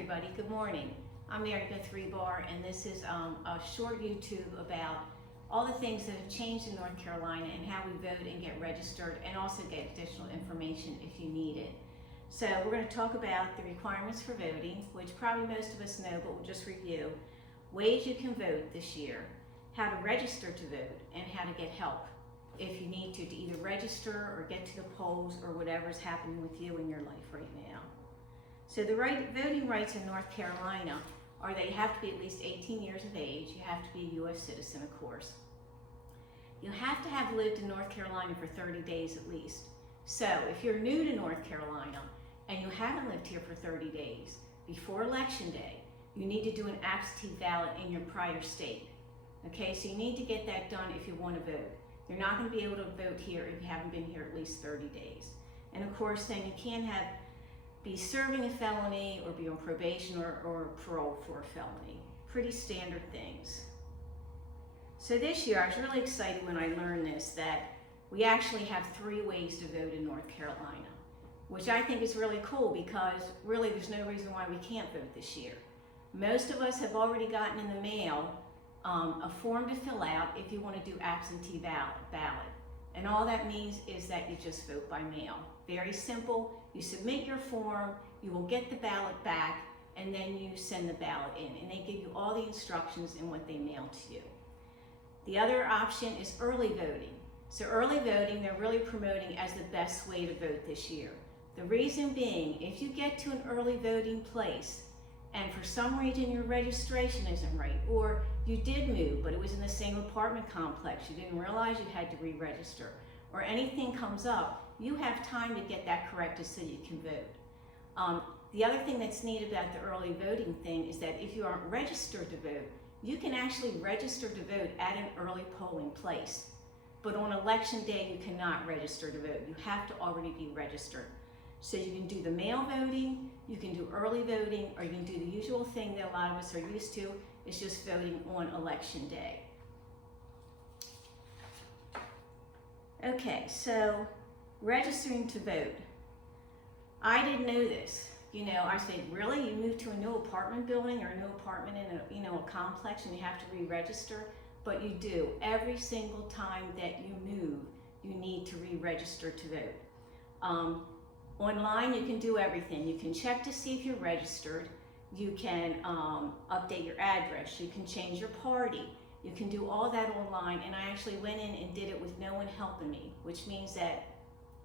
everybody, good morning. I'm MaryBeth Ribar, and this is a short YouTube about all the things that have changed in North Carolina and how we vote and get registered, and also get additional information if you need it. So we're going to talk about the requirements for voting, which probably most of us know, but we'll just review. Ways you can vote this year, how to register to vote, and how to get help if you need to either register or get to the polls or whatever's happening with you in your life right now. So the voting rights in North Carolina are that you have to be at least 18 years of age. You have to be a U.S. citizen, of course. You have to have lived in North Carolina for 30 days at least. So if you're new to North Carolina and you haven't lived here for 30 days, before Election Day, you need to do an absentee ballot in your prior state. Okay, so you need to get that done if you want to vote. You're not going to be able to vote here if you haven't been here at least 30 days. And of course, then you can't be serving a felony or be on probation or parole for a felony. Pretty standard things. So this year, I was really excited when I learned this, that we actually have 3 ways to vote in North Carolina, which I think is really cool because really there's no reason why we can't vote this year. Most of us have already gotten in the mail a form to fill out if you want to do absentee ballot. And all that means is that you just vote by mail. Very simple. You submit your form, you will get the ballot back, and then you send the ballot in. And they give you all the instructions in what they mail to you. The other option is early voting. So early voting, they're really promoting as the best way to vote this year. The reason being, if you get to an early voting place, and for some reason your registration isn't right, or you did move, but it was in the same apartment complex, you didn't realize you had to re-register, or anything comes up, you have time to get that corrected so you can vote. The other thing that's neat about the early voting thing is that if you aren't registered to vote, you can actually register to vote at an early polling place. But on election day, you cannot register to vote. You have to already be registered. So you can do the mail voting, you can do early voting, or you can do the usual thing that a lot of us are used to, is just voting on election day. Okay, so registering to vote. I didn't know this. You know, I said, really? You moved to a new apartment building or a new apartment in a complex and you have to re-register? But you do. Every single time that you move, you need to re-register to vote. Online, you can do everything. You can check to see if you're registered. You can update your address. You can change your party. You can do all that online, and I actually went in and did it with no one helping me, which means that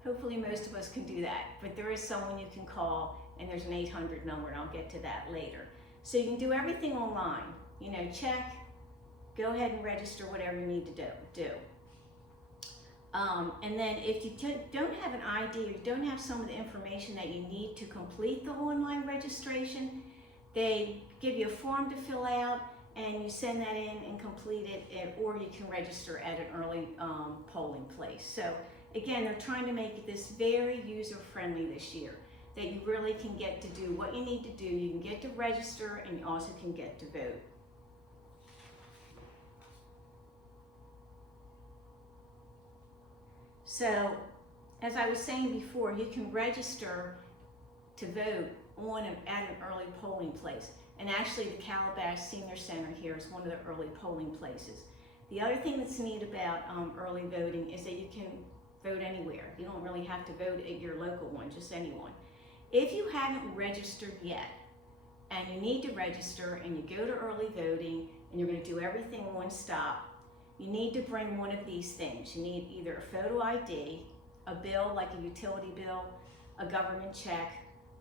hopefully most of us can do that. But there is someone you can call, and there's an 800 number, and I'll get to that later. So you can do everything online. You know, check, go ahead and register whatever you need to do. And then if you don't have an ID or you don't have some of the information that you need to complete the online registration, they give you a form to fill out and you send that in and complete it, or you can register at an early polling place. So again, they're trying to make this very user-friendly this year, that you really can get to do what you need to do. You can get to register and you also can get to vote. So, as I was saying before, you can register to vote at an early polling place. And actually, the Calabash Senior Center here is one of the early polling places. The other thing that's neat about early voting is that you can vote anywhere. You don't really have to vote at your local one, just anyone. If you haven't registered yet, and you need to register, and you go to early voting, and you're going to do everything one stop, you need to bring one of these things. You need either a photo ID, a bill like a utility bill, a government check,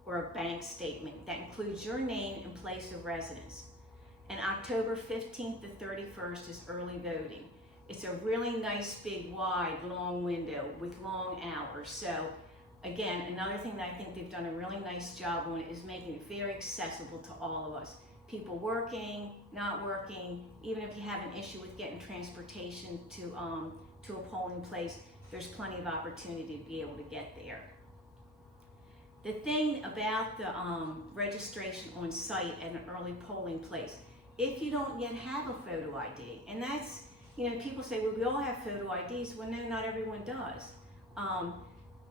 or a bank statement that includes your name and place of residence. And October 15th to 31st is early voting. It's a really nice, big, wide, long window with long hours. So again, another thing that I think they've done a really nice job on is making it very accessible to all of us. People working, not working, even if you have an issue with getting transportation to a polling place, there's plenty of opportunity to be able to get there. The thing about the registration on site at an early polling place, if you don't yet have a photo ID, and that's, you know, people say, well, we all have photo IDs. Well, no, not everyone does.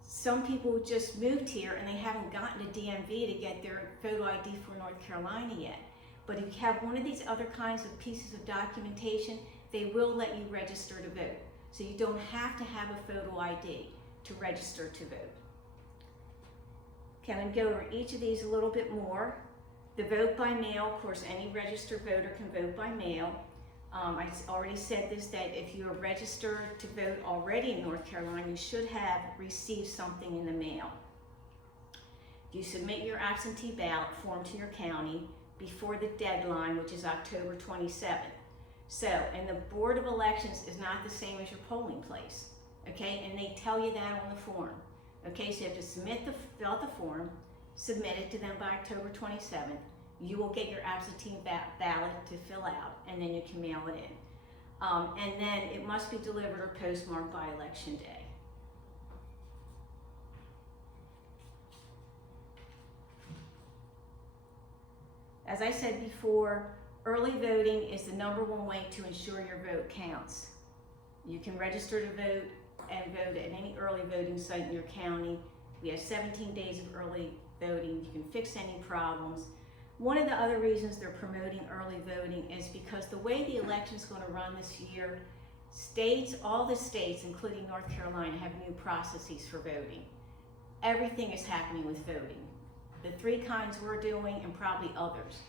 some people just moved here and they haven't gotten a DMV to get their photo ID for North Carolina yet. But if you have one of these other kinds of pieces of documentation, they will let you register to vote. So you don't have to have a photo ID to register to vote. Okay, I'm going to go over each of these a little bit more. The vote by mail, of course, any registered voter can vote by mail. I already said this, that if you are registered to vote already in North Carolina, you should have received something in the mail. You submit your absentee ballot form to your county before the deadline, which is October 27th. So, and the Board of Elections is not the same as your polling place, okay? And they tell you that on the form, okay? So you have to fill out the form, submit it to them by October 27th. You will get your absentee ballot to fill out, and then you can mail it in. And then it must be delivered or postmarked by Election Day. As I said before, early voting is the #1 way to ensure your vote counts. You can register to vote and vote at any early voting site in your county. We have 17 days of early voting. You can fix any problems. One of the other reasons they're promoting early voting is because the way the election is going to run this year, all the states, including North Carolina, have new processes for voting. Everything is happening with voting. The 3 kinds we're doing and probably others.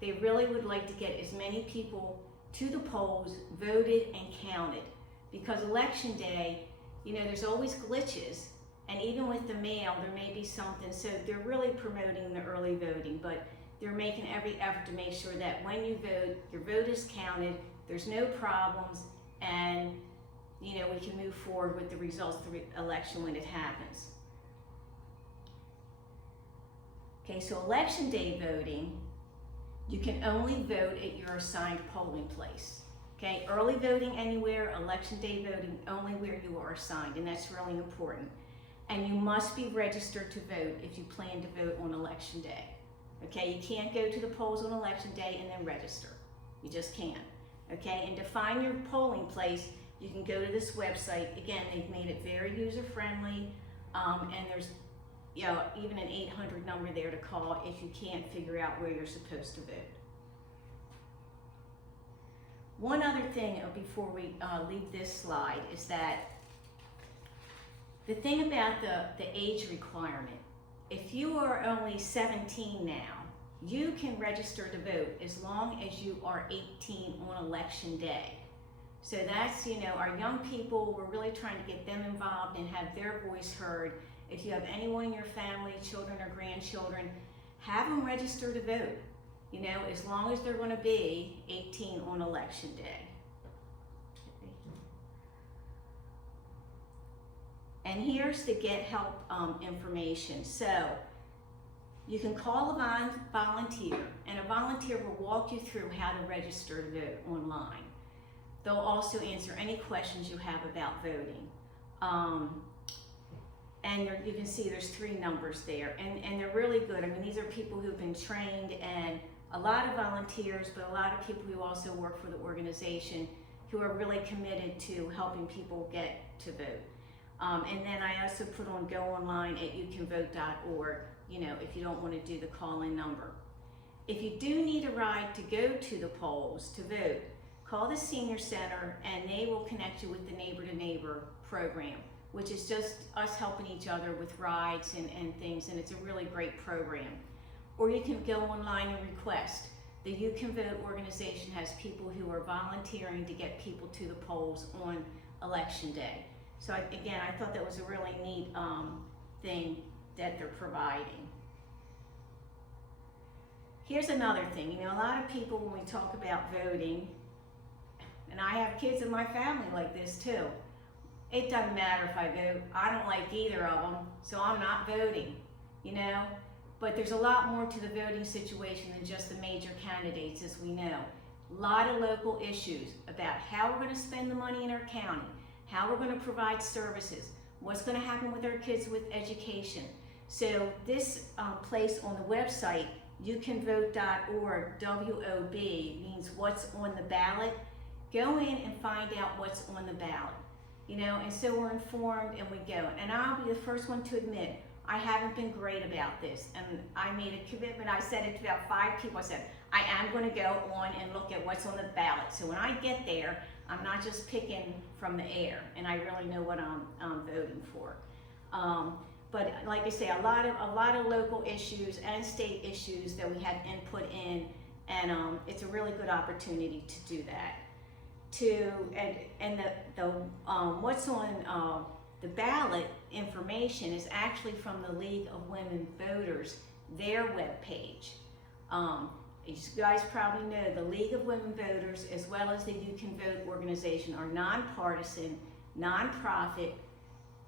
They really would like to get as many people to the polls, voted and counted. Because Election Day, there's always glitches, and even with the mail, there may be something. So they're really promoting the early voting, but they're making every effort to make sure that when you vote, your vote is counted, there's no problems, and we can move forward with the results of the election when it happens. Okay, so Election Day voting, you can only vote at your assigned polling place. Okay, early voting anywhere, Election Day voting only where you are assigned, and that's really important. And you must be registered to vote if you plan to vote on Election Day. Okay, you can't go to the polls on Election Day and then register. You just can't. Okay, and to find your polling place, you can go to this website. Again, they've made it very user-friendly, and there's even an 800 number there to call if you can't figure out where you're supposed to vote. One other thing before we leave this slide is that the thing about the age requirement, if you are only 17 now, you can register to vote as long as you are 18 on Election Day. So that's, our young people, we're really trying to get them involved and have their voice heard. If you have anyone in your family, children or grandchildren, have them register to vote, as long as they're going to be 18 on Election Day. And here's the Get Help information. So you can call a volunteer, and a volunteer will walk you through how to register to vote online. They'll also answer any questions you have about voting. And you can see there's 3 numbers there, and they're really good. I mean, these are people who've been trained, and a lot of volunteers, but a lot of people who also work for the organization who are really committed to helping people get to vote. And then I also put on go online at youcanvote.org, if you don't want to do the call-in number. If you do need a ride to go to the polls to vote, call the Senior Center and they will connect you with the Neighbor to Neighbor program, which is just us helping each other with rides and things, and it's a really great program. Or you can go online and request. The You Can Vote organization has people who are volunteering to get people to the polls on Election Day. So again, I thought that was a really neat thing that they're providing. Here's another thing. A lot of people, when we talk about voting, and I have kids in my family like this too, it doesn't matter if I vote. I don't like either of them, so I'm not voting, But there's a lot more to the voting situation than just the major candidates, as we know. A lot of local issues about how we're going to spend the money in our county, how we're going to provide services, what's going to happen with our kids with education. So this place on the website, youcanvote.org, W-O-B, means what's on the ballot. Go in and find out what's on the ballot. you know, and so we're informed and we go. And I'll be the first one to admit, I haven't been great about this. And I made a commitment, I said it to about 5 people, I said, I am gonna go on and look at what's on the ballot. So when I get there, I'm not just picking from the air, and I really know what I'm voting for. But like I say, a lot of local issues and state issues that we had input in, and it's a really good opportunity to do that. And the what's on the ballot information is actually from the League of Women Voters, their webpage. As you guys probably know, the League of Women Voters, as well as the You Can Vote organization, are nonpartisan, nonprofit.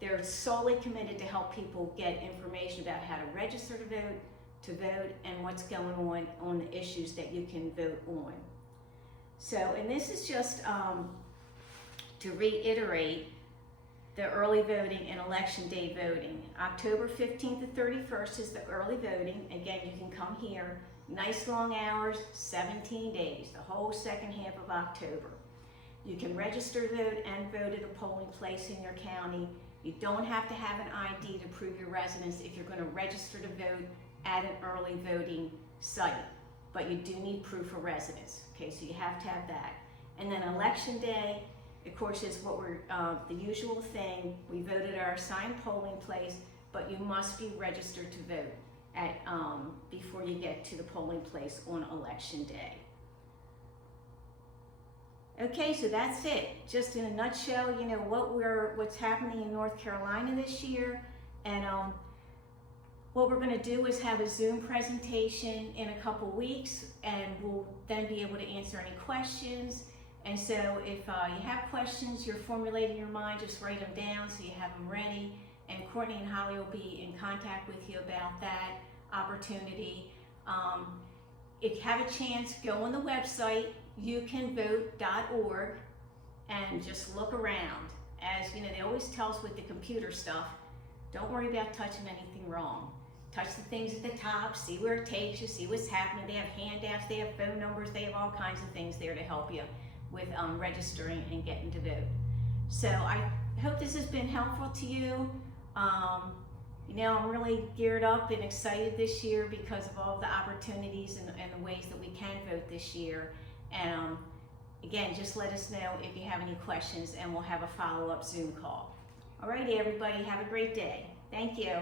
They're solely committed to help people get information about how to register to vote, and what's going on the issues that you can vote on. So, and this is just to reiterate the early voting and election day voting. October 15th to 31st is the early voting. Again, you can come here. Nice long hours, 17 days, the whole second half of October. You can register to vote and vote at a polling place in your county. You don't have to have an ID to prove your residence if you're going to register to vote at an early voting site, but you do need proof of residence. Okay, so you have to have that. And then election day, of course, is what we're the usual thing. We vote at our assigned polling place, but you must be registered to vote at before you get to the polling place on election day. Okay, so that's it. Just in a nutshell, you know, what's happening in North Carolina this year, and what we're going to do is have a Zoom presentation in a couple weeks, and we'll then be able to answer any questions. And so if you have questions, you're formulating your mind, just write them down so you have them ready. And Courtney and Holly will be in contact with you about that opportunity. If you have a chance, go on the website, youcanvote.org, and just look around. As you know, they always tell us with the computer stuff, don't worry about touching anything wrong. Touch the things at the top, see where it takes you, see what's happening. They have handouts, they have phone numbers, they have all kinds of things there to help you with registering and getting to vote. So I hope this has been helpful to you. You know, I'm really geared up and excited this year because of all the opportunities and the ways that we can vote this year. And again, just let us know if you have any questions, and we'll have a follow-up Zoom call. All righty, everybody, have a great day. Thank you.